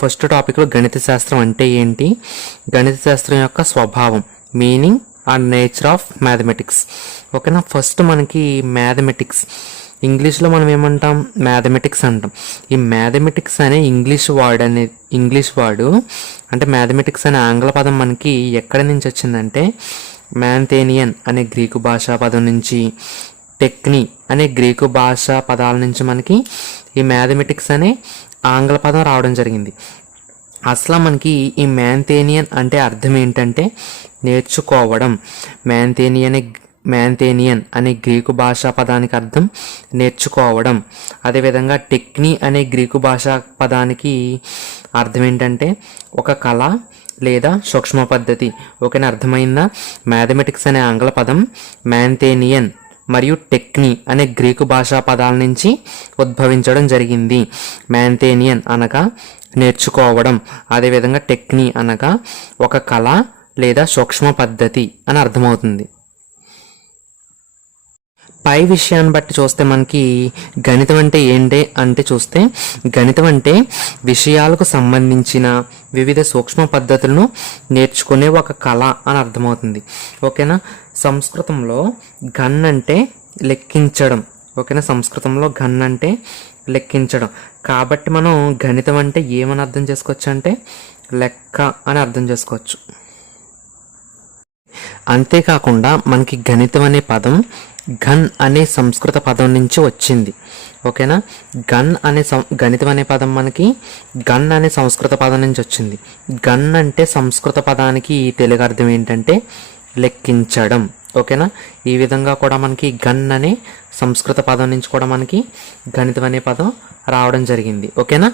First టాపిక్లో గణిత శాస్త్రం అంటే ఏంటి, గణిత శాస్త్రం యొక్క స్వభావం, meaning and nature of mathematics. ఓకేనా. ఫస్ట్ మనకి మ్యాథమెటిక్స్, ఇంగ్లీష్లో మనం ఏమంటాం, మ్యాథమెటిక్స్ అంటాం. ఈ మ్యాథమెటిక్స్ అనే ఇంగ్లీష్ వర్డ్ అంటే మ్యాథమెటిక్స్ అనే ఆంగ్ల పదం మనకి ఎక్కడి నుంచి వచ్చిందంటే మ్యాంథేనియన్ అనే గ్రీకు భాషా పదం నుంచి, టెక్ని అనే గ్రీకు భాషా పదాల నుంచి మనకి ఈ మ్యాథమెటిక్స్ అనే ఆంగ్ల పదం రావడం జరిగింది. అసలు మనకి ఈ మ్యాంథేనియన్ అంటే అర్థం ఏంటంటే నేర్చుకోవడం. మ్యాంథేనియన్ అనే గ్రీకు భాషా పదానికి అర్థం నేర్చుకోవడం. అదేవిధంగా టెక్ని అనే గ్రీకు భాషా పదానికి అర్థం ఏంటంటే ఒక కళ లేదా సూక్ష్మ పద్ధతి. ఓకేనా, అర్థమైందా? మ్యాథమెటిక్స్ అనే ఆంగ్ల పదం మ్యాంథేనియన్ మరియు టెక్ని అనే గ్రీకు భాషా పదాల నుంచి ఉద్భవించడం జరిగింది. మ్యాంథేనియన్ అనగా నేర్చుకోవడం, అదేవిధంగా టెక్ని అనగా ఒక కళ లేదా సూక్ష్మ పద్ధతి అని అర్థమవుతుంది. పై విషయాన్ని బట్టి చూస్తే మనకి గణితం అంటే ఏంటి అంటే చూస్తే గణితం అంటే విషయాలకు సంబంధించిన వివిధ సూక్ష్మ పద్ధతులను నేర్చుకునే ఒక కళ అని అర్థమవుతుంది. ఓకేనా. సంస్కృతంలో గణ్ అంటే లెక్కించడం. ఓకేనా, సంస్కృతంలో గణ్ అంటే లెక్కించడం. కాబట్టి మనం గణితం అంటే ఏమని అర్థం చేసుకోవచ్చు అంటే లెక్క అని అర్థం చేసుకోవచ్చు. అంతేకాకుండా మనకి గణితం అనే పదం ఘన్ అనే సంస్కృత పదం నుంచి వచ్చింది. ఓకేనా, గణితం అనే పదం మనకి గన్ అనే సంస్కృత పదం నుంచి వచ్చింది. గన్ అంటే సంస్కృత పదానికి తెలుగు అర్థం ఏంటంటే లెక్కించడం. ఓకేనా, ఈ విధంగా కూడా మనకి గన్ అనే సంస్కృత పదం నుంచి కూడా మనకి గణితం అనే పదం రావడం జరిగింది. ఓకేనా.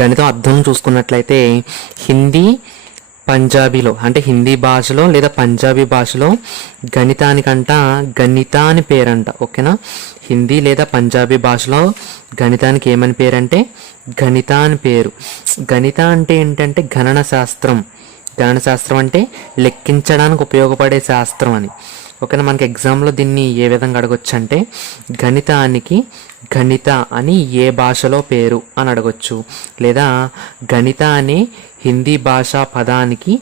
గణితం అర్థం చూసుకున్నట్లయితే హిందీ భాషలో లేదా పంజాబీ భాషలో గణితానికంట గణిత అని పేరంట. ఓకేనా, హిందీ లేదా పంజాబీ భాషలో గణితానికి ఏమని పేరంటే గణిత అని పేరు. గణిత అంటే ఏంటంటే గణన శాస్త్రం అంటే లెక్కించడానికి ఉపయోగపడే శాస్త్రం అని. ఓకేనా, మనకి ఎగ్జామ్లో దీన్ని ఏ విధంగా అడగొచ్చు అంటే గణితానికి గణిత అని ఏ భాషలో పేరు అని అడగొచ్చు, లేదా గణిత అనే హిందీ భాషా పదానికి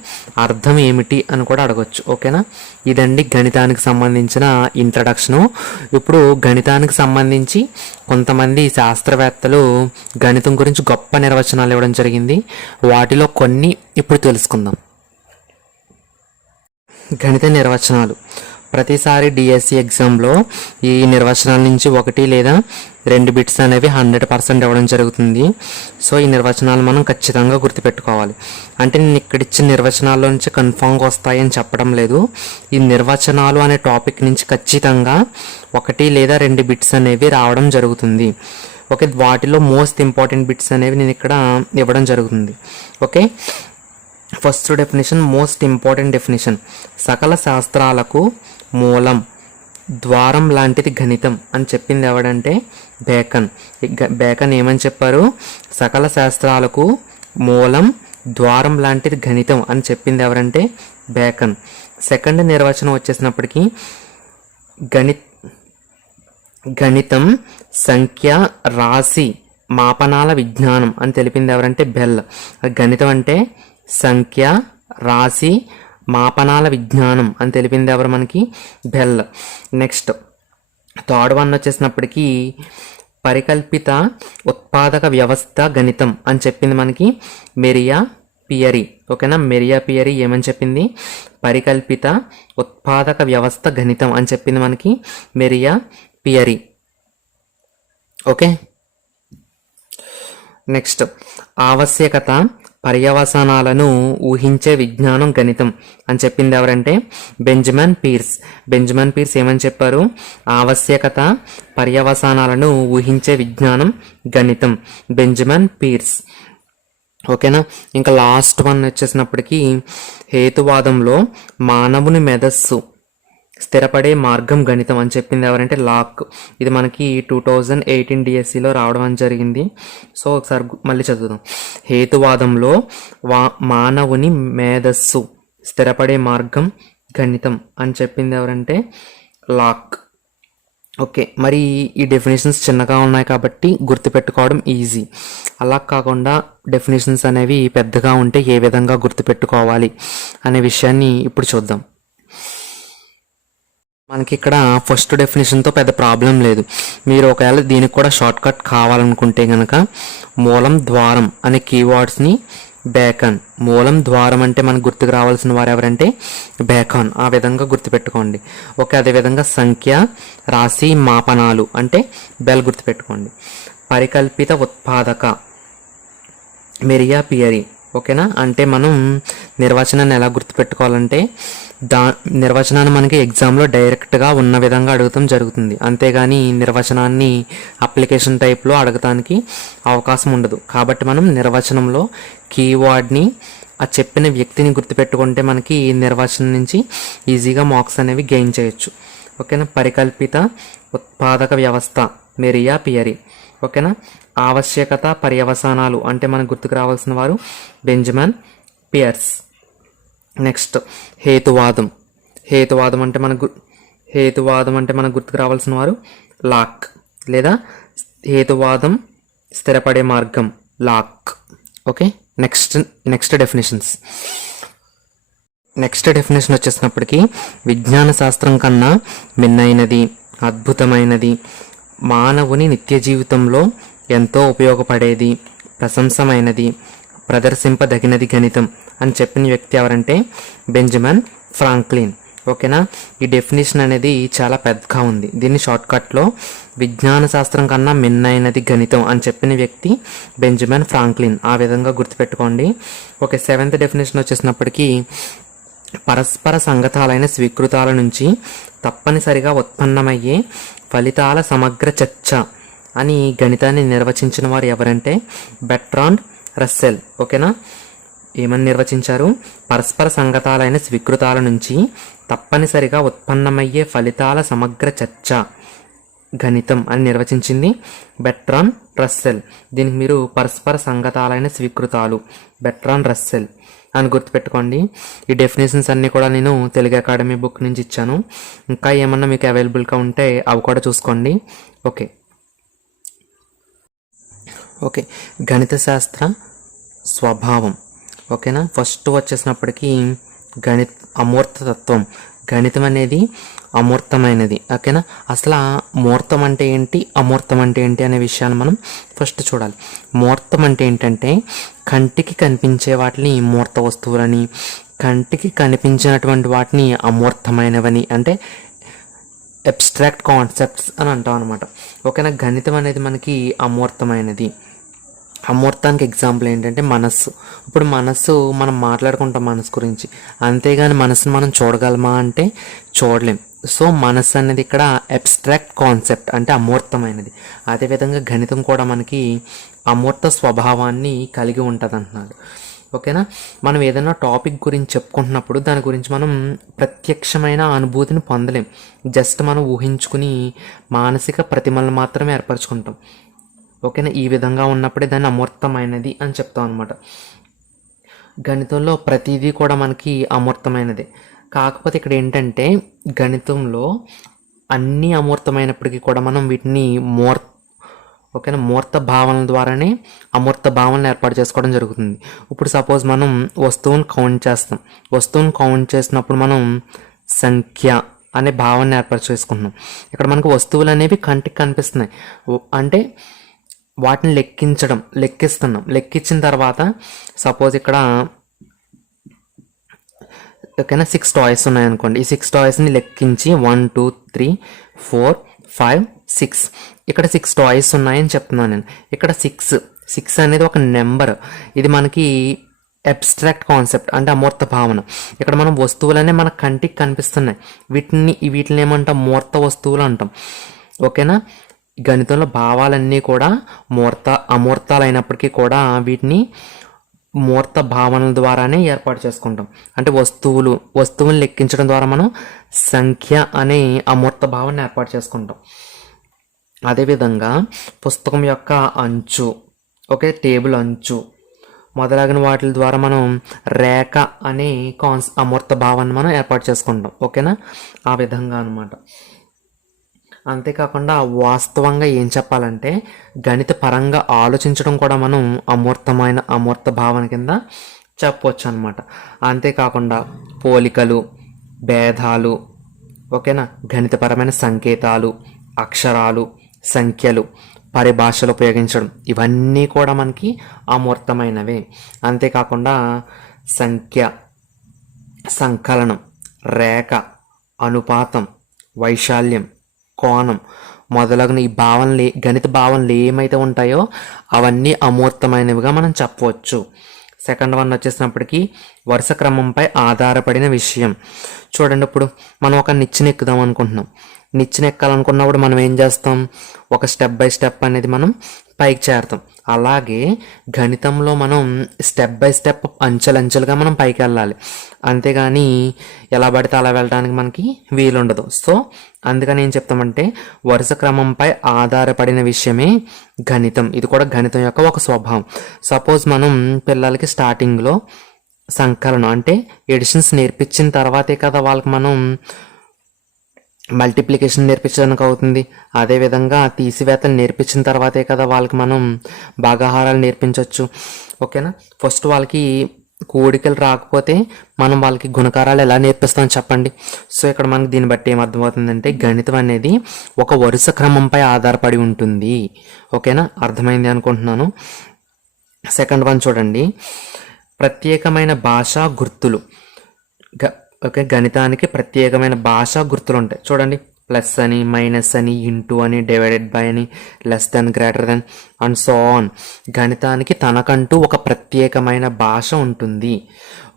అర్థం ఏమిటి అని కూడా అడగొచ్చు. ఓకేనా, ఇదండి గణితానికి సంబంధించిన ఇంట్రడక్షను. ఇప్పుడు గణితానికి సంబంధించి కొంతమంది శాస్త్రవేత్తలు గణితం గురించి గొప్ప నిర్వచనాలు ఇవ్వడం జరిగింది. వాటిలో కొన్ని ఇప్పుడు తెలుసుకుందాం. గణిత నిర్వచనాలు. ప్రతిసారి డిఎస్సి ఎగ్జామ్లో ఈ నిర్వచనాల నుంచి 1 లేదా 2 బిట్స్ అనేవి 100% ఇవ్వడం జరుగుతుంది. సో ఈ నిర్వచనాలు మనం ఖచ్చితంగా గుర్తుపెట్టుకోవాలి. అంటే నేను ఇక్కడ ఇచ్చిన నిర్వచనాల్లో నుంచి కన్ఫామ్గా వస్తాయని చెప్పడం లేదు. ఈ నిర్వచనాలు అనే టాపిక్ నుంచి ఖచ్చితంగా 1 లేదా 2 బిట్స్ అనేవి రావడం జరుగుతుంది. ఓకే, వాటిలో మోస్ట్ ఇంపార్టెంట్ బిట్స్ అనేవి నేను ఇక్కడ ఇవ్వడం జరుగుతుంది. Okay, first definition, most important definition. సకల శాస్త్రాలకు మూలం, ద్వారం లాంటిది గణితం అని చెప్పింది ఎవడంటే బేకన్. బేకన్ ఏమని చెప్పారు? సకల శాస్త్రాలకు మూలం, ద్వారం లాంటిది గణితం అని చెప్పింది ఎవరంటే బేకన్. సెకండ్ నిర్వచనం వచ్చేసినప్పటికీ గణితం సంఖ్య, రాశి, మాపనాల విజ్ఞానం అని తెలిపింది ఎవరంటే బెల్. గణితం అంటే సంఖ్య, రాశి, మాపనాల విజ్ఞానం అని తెలిపింది ఎవరు మనకి బెల్. నెక్స్ట్ థర్డ్ వన్ వచ్చేసినప్పటికీ పరికల్పిత ఉత్పాదక వ్యవస్థ గణితం అని చెప్పింది మనకి మెరియా పియరీ. ఓకేనా, మెరియా పియరీ ఏమని చెప్పింది? పరికల్పిత ఉత్పాదక వ్యవస్థ గణితం అని చెప్పింది మనకి మెరియా పియరీ. ఓకే, నెక్స్ట్ ఆవశ్యకత, పర్యవసానాలను ఊహించే విజ్ఞానం గణితం అని చెప్పింది ఎవరంటే బెంజమిన్ పీర్స్ ఏమని చెప్పారు? ఆవశ్యకత, పర్యవసానాలను ఊహించే విజ్ఞానం గణితం, బెంజమిన్ పీర్స్. ఓకేనా, ఇంకా లాస్ట్ వన్ వచ్చేసినప్పటికీ హేతువాదంలో మానవుని మెదస్సు స్థిరపడే మార్గం గణితం అని చెప్పింది ఎవరంటే లాక్. ఇది మనకి 2018 డిఎస్సిలో రావడం అని జరిగింది. సో ఒకసారి మళ్ళీ చదువుదాం. హేతువాదంలో మానవుని మేధస్సు స్థిరపడే మార్గం గణితం అని చెప్పింది ఎవరంటే లాక్. ఓకే, మరి ఈ డెఫినేషన్స్ చిన్నగా ఉన్నాయి కాబట్టి గుర్తుపెట్టుకోవడం ఈజీ. అలా కాకుండా డెఫినేషన్స్ అనేవి పెద్దగా ఉంటే ఏ విధంగా గుర్తుపెట్టుకోవాలి అనే విషయాన్ని ఇప్పుడు చూద్దాం. మనకి ఇక్కడ ఫస్ట్ డెఫినేషన్తో పెద్ద ప్రాబ్లం లేదు. మీరు ఒకవేళ దీనికి కూడా షార్ట్ కట్ కావాలనుకుంటే కనుక మూలం ద్వారం అనే కీవర్డ్స్ని బేకాన్, మూలం ద్వారం అంటే మనకు గుర్తుకు రావాల్సిన వారు ఎవరంటే బేకాన్, ఆ విధంగా గుర్తుపెట్టుకోండి. ఓకే, అదేవిధంగా సంఖ్య, రాశి, మాపనాలు అంటే బెల్ గుర్తుపెట్టుకోండి. పరికల్పిత ఉత్పాదక మెరియా పియరీ. ఓకేనా, అంటే మనం నిర్వచనాన్ని ఎలా గుర్తుపెట్టుకోవాలంటే నిర్వచనాన్ని మనకి ఎగ్జామ్లో డైరెక్ట్గా ఉన్న విధంగా అడగటం జరుగుతుంది, అంతేగాని నిర్వచనాన్ని అప్లికేషన్ టైప్లో అడగటానికి అవకాశం ఉండదు. కాబట్టి మనం నిర్వచనంలో కీవర్డ్ని, ఆ చెప్పిన వ్యక్తిని గుర్తుపెట్టుకుంటే మనకి నిర్వచనం నుంచి ఈజీగా మార్క్స్ అనేవి గెయిన్ చేయొచ్చు. ఓకేనా, పరికల్పిత ఉత్పాదక వ్యవస్థ మెరియా పియరీ. ఓకేనా, ఆవశ్యకత, పర్యవసానాలు అంటే మనకు గుర్తుకు రావాల్సిన వారు బెంజమిన్ పియర్స్. నెక్స్ట్ హేతువాదం. హేతువాదం అంటే మనకు గుర్తుకు రావాల్సిన వారు లాక్, లేదా హేతువాదం స్థిరపడే మార్గం లాక్. ఓకే, నెక్స్ట్ డెఫినేషన్ వచ్చేసినప్పటికీ విజ్ఞాన శాస్త్రం కన్నా మిన్నైనది, అద్భుతమైనది, మానవుని నిత్య జీవితంలో ఎంతో ఉపయోగపడేది, ప్రశంసమైనది, ప్రదర్శింపదగినది గణితం అని చెప్పిన వ్యక్తి ఎవరంటే బెంజమిన్ ఫ్రాంక్లిన్. ఓకేనా, ఈ డెఫినేషన్ అనేది చాలా పెద్దగా ఉంది. దీన్ని షార్ట్కట్లో విజ్ఞాన శాస్త్రం కన్నా మిన్నైనది గణితం అని చెప్పిన వ్యక్తి బెంజమిన్ ఫ్రాంక్లిన్, ఆ విధంగా గుర్తుపెట్టుకోండి. ఓకే, సెవెంత్ డెఫినేషన్ వచ్చేసినప్పటికీ పరస్పర సంగతాలైన స్వీకృతాల నుంచి తప్పనిసరిగా ఉత్పన్నమయ్యే ఫలితాల సమగ్ర చర్చ అని గణితాన్ని నిర్వచించిన వారు ఎవరంటే బెర్ట్రాండ్ రస్సెల్. ఓకేనా, ఏమని నిర్వచించారు? పరస్పర సంగతాలైన స్వీకృతాల నుంచి తప్పనిసరిగా ఉత్పన్నమయ్యే ఫలితాల సమగ్ర చర్చ గణితం అని నిర్వచించింది బెర్ట్రాండ్ రస్సెల్. దీనికి మీరు పరస్పర సంగతాలైన స్వీకృతాలు బెర్ట్రాండ్ రస్సెల్ అని గుర్తుపెట్టుకోండి. ఈ డెఫినేషన్స్ అన్నీ కూడా నేను తెలుగు అకాడమీ బుక్ నుంచి ఇచ్చాను. ఇంకా ఏమన్నా మీకు అవైలబుల్గా ఉంటే అవి కూడా చూసుకోండి. ఓకే, గణిత శాస్త్ర స్వభావం. ఓకేనా, ఫస్ట్ వచ్చేసినప్పటికీ అమూర్తతత్వం. గణితం అనేది అమూర్తమైనది. ఓకేనా, అసలు మూర్తం అంటే ఏంటి, అమూర్తం అంటే ఏంటి అనే విషయాన్ని మనం ఫస్ట్ చూడాలి. మూర్తం అంటే ఏంటంటే కంటికి కనిపించే వాటిని మూర్త వస్తువులని, కంటికి కనిపించినటువంటి వాటిని అమూర్తమైనవని, అంటే అబ్స్ట్రాక్ట్ కాన్సెప్ట్స్ అని అంటాం అనమాట. ఓకేనా, గణితం అనేది మనకి అమూర్తమైనది. అమూర్తానికి ఎగ్జాంపుల్ ఏంటంటే మనస్సు. ఇప్పుడు మనస్సు, మనం మాట్లాడుకుంటాం మనసు గురించి, అంతేగాని మనసుని మనం చూడగలమా అంటే చూడలేం. సో మనస్సు అనేది ఇక్కడ అబ్స్ట్రాక్ట్ కాన్సెప్ట్, అంటే అమూర్తమైనది. అదేవిధంగా గణితం కూడా మనకి అమూర్త స్వభావాన్ని కలిగి ఉంటుంది అంటున్నాడు. ఓకేనా, మనం ఏదైనా టాపిక్ గురించి చెప్పుకుంటున్నప్పుడు దాని గురించి మనం ప్రత్యక్షమైన అనుభూతిని పొందలేం. జస్ట్ మనం ఊహించుకుని మానసిక ప్రతిమలను మాత్రమే ఏర్పరచుకుంటాం. ఓకేనా, ఈ విధంగా ఉన్నప్పుడే దాన్ని అమూర్తమైనది అని చెప్తాం అనమాట. గణితంలో ప్రతిదీ కూడా మనకి అమూర్తమైనదే. కాకపోతే ఇక్కడ ఏంటంటే గణితంలో అన్నీ అమూర్తమైనప్పటికీ కూడా మనం వీటిని మూర్త భావనల ద్వారానే అమూర్త భావనలు ఏర్పాటు చేసుకోవడం జరుగుతుంది. ఇప్పుడు సపోజ్ మనం వస్తువుని కౌంట్ చేస్తాం. వస్తువుని కౌంట్ చేసినప్పుడు మనం సంఖ్య అనే భావన ఏర్పాటు చేసుకుంటున్నాం. ఇక్కడ మనకు వస్తువులు అనేవి కంటికి కనిపిస్తున్నాయి, అంటే వాటిని లెక్కిస్తున్నాం. లెక్కించిన తర్వాత సపోజ్ ఇక్కడ ఓకేనా 6 టాయ్స్ ఉన్నాయనుకోండి. ఈ 6 టాయ్స్ని లెక్కించి 1 2 3 4 5 6, ఇక్కడ 6 టాయ్స్ ఉన్నాయని చెప్తున్నాను నేను. ఇక్కడ 6 అనేది ఒక నెంబర్. ఇది మనకి అబ్స్ట్రాక్ట్ కాన్సెప్ట్, అంటే అమూర్త భావన. ఇక్కడ మనం వస్తువులనే మన కంటికి కనిపిస్తున్నాయి, వీటిని ఏమంటాం? మూర్త వస్తువులు అంటాం. ఓకేనా, గణితంలో భావాలన్నీ కూడా అమూర్తాలైనప్పటికీ కూడా వీటిని మూర్త భావనల ద్వారానే ఏర్పాటు చేసుకుంటాం. అంటే వస్తువుని లెక్కించడం ద్వారా మనం సంఖ్య అనే అమూర్త భావన ఏర్పాటు చేసుకుంటాం. అదేవిధంగా పుస్తకం యొక్క అంచు, టేబుల్ అంచు మొదలగిన వాటి ద్వారా మనం రేఖ అనే అమూర్త భావాన్ని మనం ఏర్పాటు చేసుకుంటాం. ఓకేనా, ఆ విధంగా అనమాట. అంతేకాకుండా వాస్తవంగా ఏం చెప్పాలంటే గణిత పరంగా ఆలోచించడం కూడా మనం అమూర్త భావన కింద చెప్పవచ్చు అనమాట. అంతేకాకుండా పోలికలు, భేదాలు, ఓకేనా, గణితపరమైన సంకేతాలు, అక్షరాలు, సంఖ్యలు, పరిభాషలు ఉపయోగించడం ఇవన్నీ కూడా మనకి అమూర్తమైనవే. అంతేకాకుండా సంఖ్య, సంకలనం, రేఖ, అనుపాతం, వైశాల్యం, కోణం మొదలగున ఈ భావనలు, గణిత భావనలు ఏమైతే ఉంటాయో అవన్నీ అమూర్తమైనవిగా మనం చెప్పవచ్చు. సెకండ్ వన్ వచ్చేసినప్పటికీ వరుస క్రమంపై ఆధారపడిన విషయం. చూడండి, ఇప్పుడు మనం ఒక నిచ్చెన ఎక్కుదాం అనుకుంటున్నాం. నిచ్చెన ఎక్కాలనుకున్నప్పుడు మనం ఏం చేస్తాం, ఒక స్టెప్ బై స్టెప్ అనేది మనం పైకి చేరుతాం. అలాగే గణితంలో మనం స్టెప్ బై స్టెప్ అంచెలంచెలుగా మనం పైకి వెళ్ళాలి, అంతేగాని ఎలా పడితే అలా వెళ్ళడానికి మనకి వీలుండదు. సో అందుకని ఏం చెప్తామంటే వరుస క్రమంపై ఆధారపడిన విషయమే గణితం. ఇది కూడా గణితం యొక్క ఒక స్వభావం. సపోజ్ మనం పిల్లలకి స్టార్టింగ్లో సంకలనం అంటే ఎడిషన్స్ నేర్పించిన తర్వాతే కదా వాళ్ళకి మనం మల్టిప్లికేషన్ నేర్పించడానికి అవుతుంది. అదేవిధంగా తీసివేతలు నేర్పించిన తర్వాతే కదా వాళ్ళకి మనం భాగాహారాలు నేర్పించవచ్చు. ఓకేనా, ఫస్ట్ వాళ్ళకి కూడికలు రాకపోతే మనం వాళ్ళకి గుణకారాలు ఎలా నేర్పిస్తాం చెప్పండి. సో ఇక్కడ మనకి దీన్ని బట్టి ఏమర్థమవుతుందంటే గణితం అనేది ఒక వరుస క్రమంపై ఆధారపడి ఉంటుంది. ఓకేనా, అర్థమైంది అనుకుంటున్నాను. సెకండ్ వన్ చూడండి, ప్రత్యేకమైన భాషా గుర్తులు. ఓకే, గణితానికి ప్రత్యేకమైన భాషా గుర్తులు ఉంటాయి. చూడండి, ప్లస్ అని, మైనస్ అని, ఇంటూ అని, డివైడెడ్ బై అని, less than, greater than and so on. గణితానికి తనకంటూ ఒక ప్రత్యేకమైన భాష ఉంటుంది.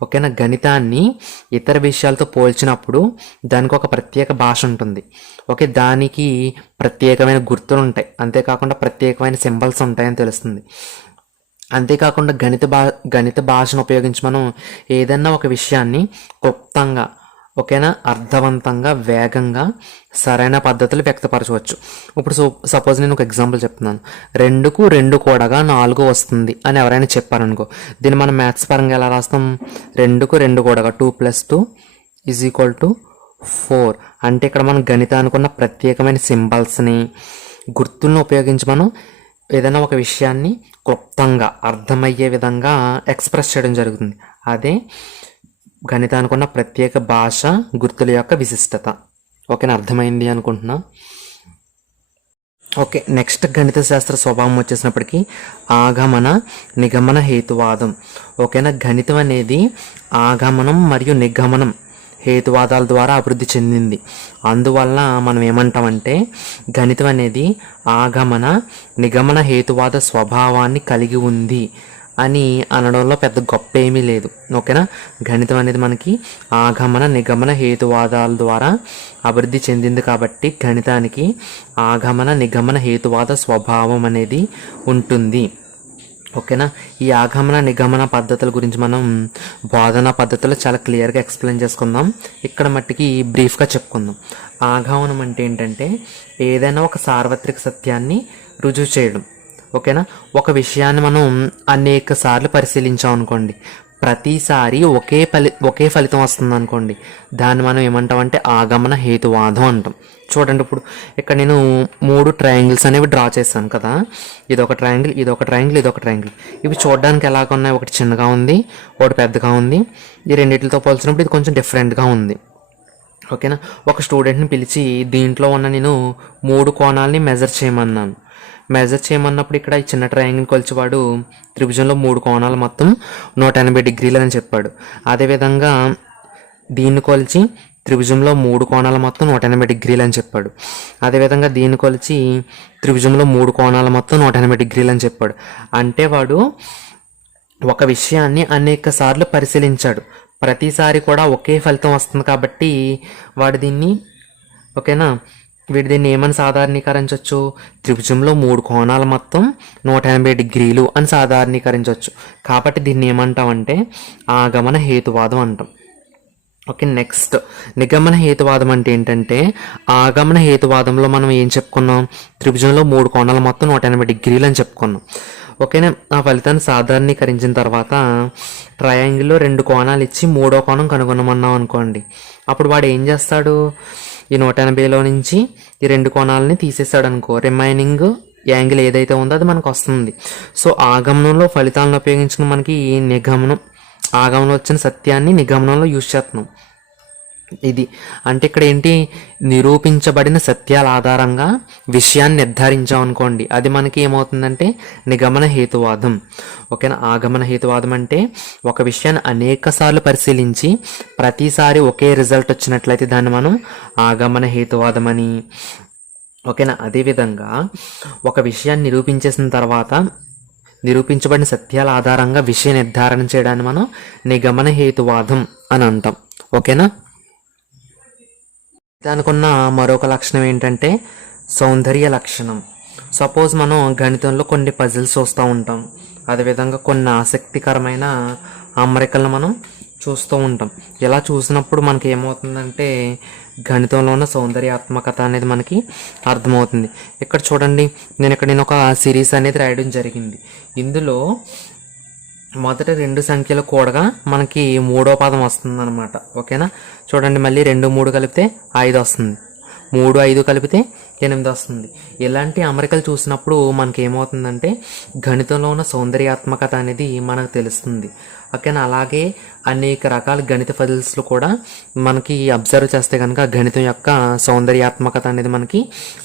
ఓకేనా, గణితాన్ని ఇతర విషయాలతో పోల్చినప్పుడు దానికి ఒక ప్రత్యేక భాష ఉంటుంది. ఓకే, దానికి ప్రత్యేకమైన గుర్తులు ఉంటాయి, అంతేకాకుండా ప్రత్యేకమైన సింబల్స్ ఉంటాయని తెలుస్తుంది. అంతేకాకుండా గణిత భాషను ఉపయోగించి మనం ఏదన్నా ఒక విషయాన్ని క్లుప్తంగా, ఓకేనా, అర్థవంతంగా, వేగంగా, సరైన పద్ధతులు వ్యక్తపరచవచ్చు. ఇప్పుడు సపోజ్ నేను ఒక ఎగ్జాంపుల్ చెప్తున్నాను. 2కు 2 కూడగా 4 వస్తుంది అని ఎవరైనా చెప్పారనుకో, దీన్ని మనం మ్యాథ్స్ పరంగా ఎలా రాస్తాం? 2కు 2 కూడగా 2 + 2 = 4. అంటే ఇక్కడ మనం గణితానికి ఉన్న ప్రత్యేకమైన సింబల్స్ని, గుర్తులను ఉపయోగించి మనం ఏదైనా ఒక విషయాన్ని క్లుప్తంగా అర్థమయ్యే విధంగా ఎక్స్ప్రెస్ చేయడం జరుగుతుంది. అదే గణితానికి ఉన్న ప్రత్యేక భాష, గుర్తుల యొక్క విశిష్టత. ఓకేనా, అర్థమైంది అనుకుంటున్నా. ఓకే, నెక్స్ట్ గణిత శాస్త్ర స్వభావం వచ్చేసినప్పటికీ ఆగమన, నిగమన, హేతువాదం. ఓకేనా, గణితం అనేది ఆగమనం మరియు నిగమనం, హేతువాదాల ద్వారా అభివృద్ధి చెందింది. అందువల్ల మనం ఏమంటామంటే గణితం అనేది ఆగమన, నిగమన, హేతువాద స్వభావాన్ని కలిగి ఉంది అని అనడంలో పెద్ద గొప్ప ఏమీ లేదు. ఓకేనా, గణితం అనేది మనకి ఆగమన, నిగమన, హేతువాదాల ద్వారా అభివృద్ధి చెందింది కాబట్టి గణితానికి ఆగమన, నిగమన, హేతువాద స్వభావం అనేది ఉంటుంది. ఓకేనా, ఈ ఆగమన, నిగమన పద్ధతుల గురించి మనం బోధనా పద్ధతులు చాలా క్లియర్గా ఎక్స్ప్లెయిన్ చేసుకుందాం. ఇక్కడ మట్టికి బ్రీఫ్గా చెప్పుకుందాం. ఆగమనం అంటే ఏంటంటే ఏదైనా ఒక సార్వత్రిక సత్యాన్ని రుజువు చేయడం. ఓకేనా, ఒక విషయాన్ని మనం అనేక సార్లు పరిశీలించాం అనుకోండి, ప్రతిసారి ఒకే ఫలితం వస్తుంది అనుకోండి, దాన్ని మనం ఏమంటామంటే ఆగమన, హేతువాదం అంటాం. చూడండి, ఇప్పుడు ఇక్కడ నేను 3 ట్రయాంగిల్స్ అనేవి డ్రా చేశాను కదా. ఇదొక ట్రయాంగిల్, ఇదొక ట్రయాంగిల్, ఇదొక ట్రయాంగిల్. ఇవి చూడడానికి ఎలాగ ఉన్నాయి? ఒకటి చిన్నగా ఉంది, ఒకటి పెద్దగా ఉంది. ఈ రెండింటితో పోల్చినప్పుడు ఇది కొంచెం డిఫరెంట్గా ఉంది. ఓకేనా, ఒక స్టూడెంట్ని పిలిచి దీంట్లో ఉన్న నేను 3 కోణాలని మెజర్ చేయమన్నాను. మెజర్ చేయమన్నప్పుడు ఇక్కడ ఈ చిన్న ట్రయాంగిల్ కొలిచేవాడు త్రిభుజంలో 3 కోణాలు మొత్తం 180 డిగ్రీలు అని చెప్పాడు. అదేవిధంగా దీన్ని కొలిచి త్రిభుజంలో 3 కోణాల మొత్తం 180 డిగ్రీలు అని చెప్పాడు. అదేవిధంగా దీన్ని కొలిచి త్రిభుజంలో 3 కోణాల మొత్తం 180 డిగ్రీలు అని చెప్పాడు. అంటే వాడు ఒక విషయాన్ని అనేక సార్లు పరిశీలించాడు, ప్రతిసారి కూడా ఒకే ఫలితం వస్తుంది కాబట్టి వాడు దీన్ని, ఓకేనా, వీడు దీన్ని ఏమని సాధారణీకరించవచ్చు? త్రిభుజంలో 3 కోణాల మొత్తం 180 డిగ్రీలు అని సాధారణీకరించవచ్చు. కాబట్టి దీన్ని ఏమంటామంటే ఆగమన, హేతువాదం అంటాం. ఓకే, నెక్స్ట్ నిగమన, హేతువాదం అంటే ఏంటంటే ఆగమన, హేతువాదంలో మనం ఏం చెప్పుకున్నాం? త్రిభుజంలో 3 కోణాల మొత్తం 180 డిగ్రీలు అని చెప్పుకున్నాం. ఓకేనా, ఆ ఫలితాన్ని సాధారణీకరించిన తర్వాత ట్రయాంగిల్లో 2 కోణాలు ఇచ్చి 3వ కోణం కనుగొనమన్నాం అనుకోండి. అప్పుడు వాడు ఏం చేస్తాడు? ఈ 180లో నుంచి ఈ 2 కోణాలని తీసేసాడు అనుకో, రిమైనింగ్ యాంగిల్ ఏదైతే ఉందో అది మనకు వస్తుంది. సో ఆగమనంలో ఫలితాలను ఉపయోగించుకుని మనకి నిగమనం, ఆగమనంలో వచ్చిన సత్యాన్ని నిగమనంలో యూజ్ చేస్తున్నాం. ఇది అంటే ఇక్కడ ఏంటి, నిరూపించబడిన సత్యాల ఆధారంగా విషయాన్ని నిర్ధారించాం అనుకోండి, అది మనకి ఏమవుతుందంటే నిగమన హేతువాదం. ఓకేనా. ఆగమన హేతువాదం అంటే ఒక విషయాన్ని అనేక సార్లు పరిశీలించి ప్రతిసారి ఒకే రిజల్ట్ వచ్చినట్లయితే దాన్ని మనం ఆగమన హేతువాదం అని. ఓకేనా. అదేవిధంగా ఒక విషయాన్ని నిరూపించేసిన తర్వాత నిరూపించబడిన సత్యాల ఆధారంగా విషయ నిర్ధారణ చేయడాన్ని మనం నిగమన హేతువాదం అని అంటాం. ఓకేనా. దానికున్న మరొక లక్షణం ఏంటంటే సౌందర్య లక్షణం. సపోజ్ మనం గణితంలో కొన్ని పజిల్స్ చూస్తూ ఉంటాం, అదేవిధంగా కొన్ని ఆసక్తికరమైన అమరికలను మనం చూస్తూ ఉంటాం. ఇలా చూసినప్పుడు మనకి ఏమవుతుందంటే గణితంలో ఉన్న సౌందర్యాత్మకత అనేది మనకి అర్థమవుతుంది. ఇక్కడ చూడండి, నేను ఒక సిరీస్ అనేది రాయడం జరిగింది. ఇందులో మొదటి 2 సంఖ్యలు కూడగా మనకి 3వ పదం వస్తుంది అనమాట. ఓకేనా. చూడండి, మళ్ళీ 2, 3 కలిపితే 5 వస్తుంది, 3, 5 కలిపితే 8 వస్తుంది. ఇలాంటి అమరికలు చూసినప్పుడు మనకి ఏమవుతుందంటే గణితంలో ఉన్న సౌందర్యాత్మకత అనేది మనకు తెలుస్తుంది. ఓకేనా. అలాగే అనేక రకాల గణిత పజిల్స్లు కూడా మనకి అబ్జర్వ్ చేస్తే కనుక గణితం యొక్క సౌందర్యాత్మకత అనేది మనకి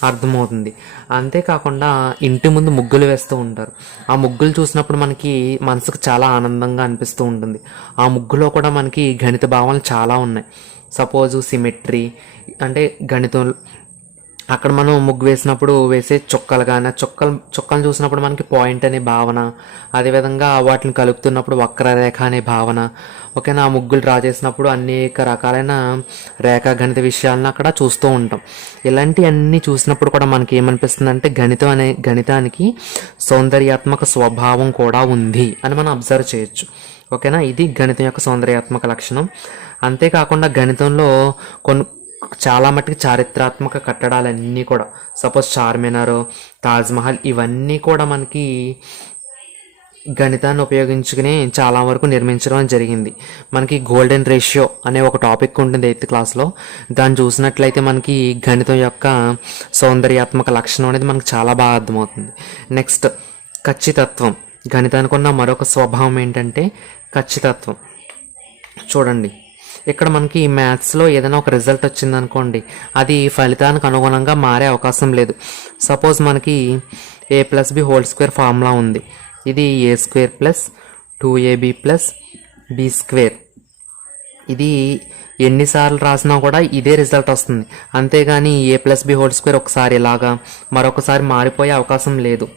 అర్థమవుతుంది. అంతేకాకుండా ఇంటి ముందు ముగ్గులు వేస్తూ ఉంటారు. ఆ ముగ్గులు చూసినప్పుడు మనకి మనసుకు చాలా ఆనందంగా అనిపిస్తూ ఉంటుంది. ఆ ముగ్గులో కూడా మనకి గణిత భావాలు చాలా ఉన్నాయి. సపోజు సిమెట్రీ అంటే గణితం, అక్కడ మనం ముగ్గు వేసినప్పుడు వేసే చుక్కలు కానీ చుక్కలు చూసినప్పుడు మనకి పాయింట్ అనే భావన, అదేవిధంగా వాటిని కలుపుతున్నప్పుడు వక్రరేఖ అనే భావన. ఓకేనా. ఆ ముగ్గులు డ్రా చేసినప్పుడు అనేక రకాలైన రేఖా గణిత విషయాలను అక్కడ చూస్తూ ఉంటాం. ఇలాంటివన్నీ చూసినప్పుడు కూడా మనకి ఏమనిపిస్తుంది అంటే గణితానికి సౌందర్యాత్మక స్వభావం కూడా ఉంది అని మనం అబ్జర్వ్ చేయొచ్చు. ఓకేనా. ఇది గణితం యొక్క సౌందర్యాత్మక లక్షణం. అంతేకాకుండా గణితంలో చాలా మట్టుకు చారిత్రాత్మక కట్టడాలన్నీ కూడా, సపోజ్ చార్మినార్, తాజ్మహల్, ఇవన్నీ కూడా మనకి గణితాన్ని ఉపయోగించుకుని చాలా వరకు నిర్మించడం జరిగింది. మనకి గోల్డెన్ రేషియో అనే ఒక టాపిక్ ఉంటుంది 8th క్లాస్లో. దాన్ని చూసినట్లయితే మనకి గణితం యొక్క సౌందర్యాత్మక లక్షణం అనేది మనకు చాలా బాగా అర్థమవుతుంది. నెక్స్ట్ ఖచ్చితత్వం. గణితానికి ఉన్న మరొక స్వభావం ఏంటంటే ఖచ్చితత్వం. చూడండి, ఇక్కడ మనకి మ్యాథ్స్లో ఏదైనా ఒక రిజల్ట్ వచ్చిందనుకోండి, అది ఫలితానికి అనుగుణంగా మారే అవకాశం లేదు. సపోజ్ మనకి a+b² ఫార్ములా ఉంది. ఇది a² + 2ab + b². ఇది ఎన్నిసార్లు రాసినా కూడా ఇదే రిజల్ట్ వస్తుంది. అంతేగాని a+b² ఒకసారి ఇలాగా మరొకసారి మారిపోయే అవకాశం లేదు.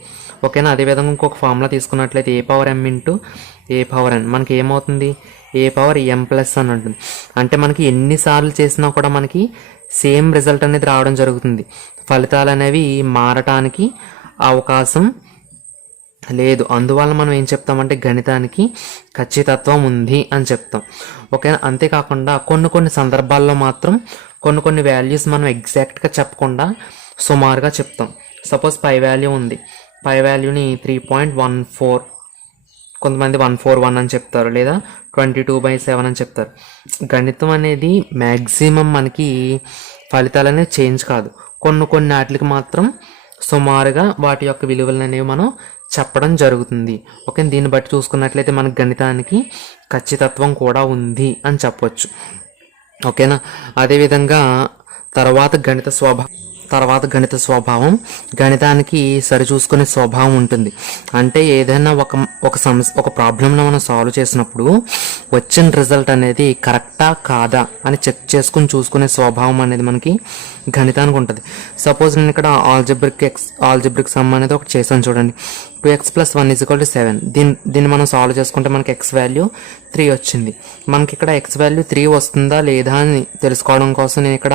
ఓకేనా. అదేవిధంగా ఇంకొక ఫార్ములా తీసుకున్నట్లయితే a⁴m × మనకి ఏమవుతుంది, a⁴m+ అని ఉంటుంది. అంటే మనకి ఎన్నిసార్లు చేసినా కూడా మనకి సేమ్ రిజల్ట్ అనేది రావడం జరుగుతుంది. ఫలితాలు అనేవి మారటానికి అవకాశం లేదు. అందువల్ల మనం ఏం చెప్తామంటే గణితానికి ఖచ్చితత్వం ఉంది అని చెప్తాం. ఓకేనా. అంతేకాకుండా కొన్ని సందర్భాల్లో మాత్రం కొన్ని వాల్యూస్ మనం ఎగ్జాక్ట్గా చెప్పకుండా సుమారుగా చెప్తాం. సపోజ్ పై వాల్యూ ఉంది, పై వాల్యూని 3.14, కొంతమంది 141 అని చెప్తారు, లేదా 22/7 అని చెప్తారు. గణితం అనేది మ్యాక్సిమం మనకి ఫలితాలు అనేవి చేంజ్ కాదు. కొన్ని వాటికి మాత్రం సుమారుగా వాటి యొక్క విలువలు అనేవి మనం చెప్పడం జరుగుతుంది. ఓకే. దీన్ని బట్టి చూసుకున్నట్లయితే మనకి గణితానికి ఖచ్చితత్వం కూడా ఉంది అని చెప్పవచ్చు. ఓకేనా. అదేవిధంగా తర్వాత గణిత స్వభావం. గణితానికి సరిచూసుకునే స్వభావం ఉంటుంది. అంటే ఏదైనా ఒక ప్రాబ్లంను మనం సాల్వ్ చేసినప్పుడు వచ్చిన రిజల్ట్ అనేది కరెక్టా కాదా అని చెక్ చేసుకుని చూసుకునే స్వభావం అనేది మనకి గణితానికి ఉంటుంది. సపోజ్ నేను ఇక్కడ ఆల్జిబ్రిక్ సమ్ అనేది ఒకటి చేశాను చూడండి. 2x + 1 = 7. దీన్ని మనం సాల్వ్ చేసుకుంటే మనకి x వాల్యూ 3 వచ్చింది. మనకి ఇక్కడ x వాల్యూ 3 వస్తుందా లేదా అని తెలుసుకోవడం కోసం నేను ఇక్కడ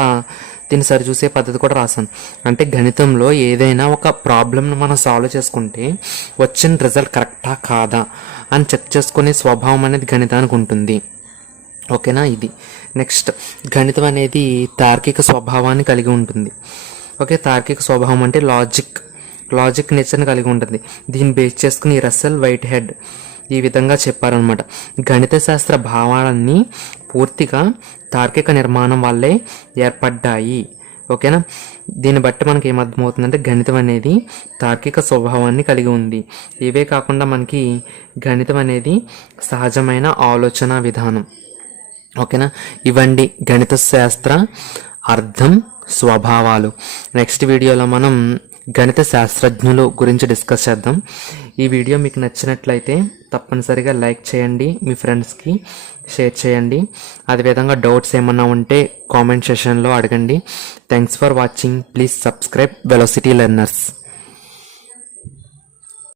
దీన్ని సరిచూసే పద్ధతి కూడా రాశాను. అంటే గణితంలో ఏదైనా ఒక ప్రాబ్లమ్ను మనం సాల్వ్ చేసుకుంటే వచ్చిన రిజల్ట్ కరెక్టా కాదా అని చెక్ చేసుకునే స్వభావం అనేది గణితానికి ఉంటుంది. ఓకేనా. ఇది నెక్స్ట్ గణితం అనేది తార్కిక స్వభావాన్ని కలిగి ఉంటుంది. ఓకే. తార్కిక స్వభావం అంటే లాజిక్ నేచర్ని కలిగి ఉంటుంది. దీన్ని బేస్ చేసుకుని రస్సెల్ వైట్హెడ్ ఈ విధంగా చెప్పారనమాట. గణిత శాస్త్ర భావాలన్నీ పూర్తిగా తార్కిక నిర్మాణం వల్లే ఏర్పడ్డాయి ఓకేనా. దీన్ని బట్టి మనకి ఏమర్థమవుతుందంటే గణితం అనేది తార్కిక స్వభావాన్ని కలిగి ఉంది. ఇవే కాకుండా మనకి గణితం అనేది సహజమైన ఆలోచన విధానం. ఓకేనా. ఇవండి గణిత శాస్త్ర అర్థం, స్వభావాలు. నెక్స్ట్ వీడియోలో మనం గణిత శాస్త్రజ్ఞులు గురించి డిస్కస్ చేద్దాం. ఈ వీడియో మీకు నచ్చినట్లయితే తప్పనిసరిగా లైక్ చేయండి, మీ ఫ్రెండ్స్కి షేర్ చేయండి. అదేవిధంగా డౌట్స్ ఏమన్నా ఉంటే కామెంట్ సెషన్లో అడగండి. Thanks for watching. Please subscribe velocity learners.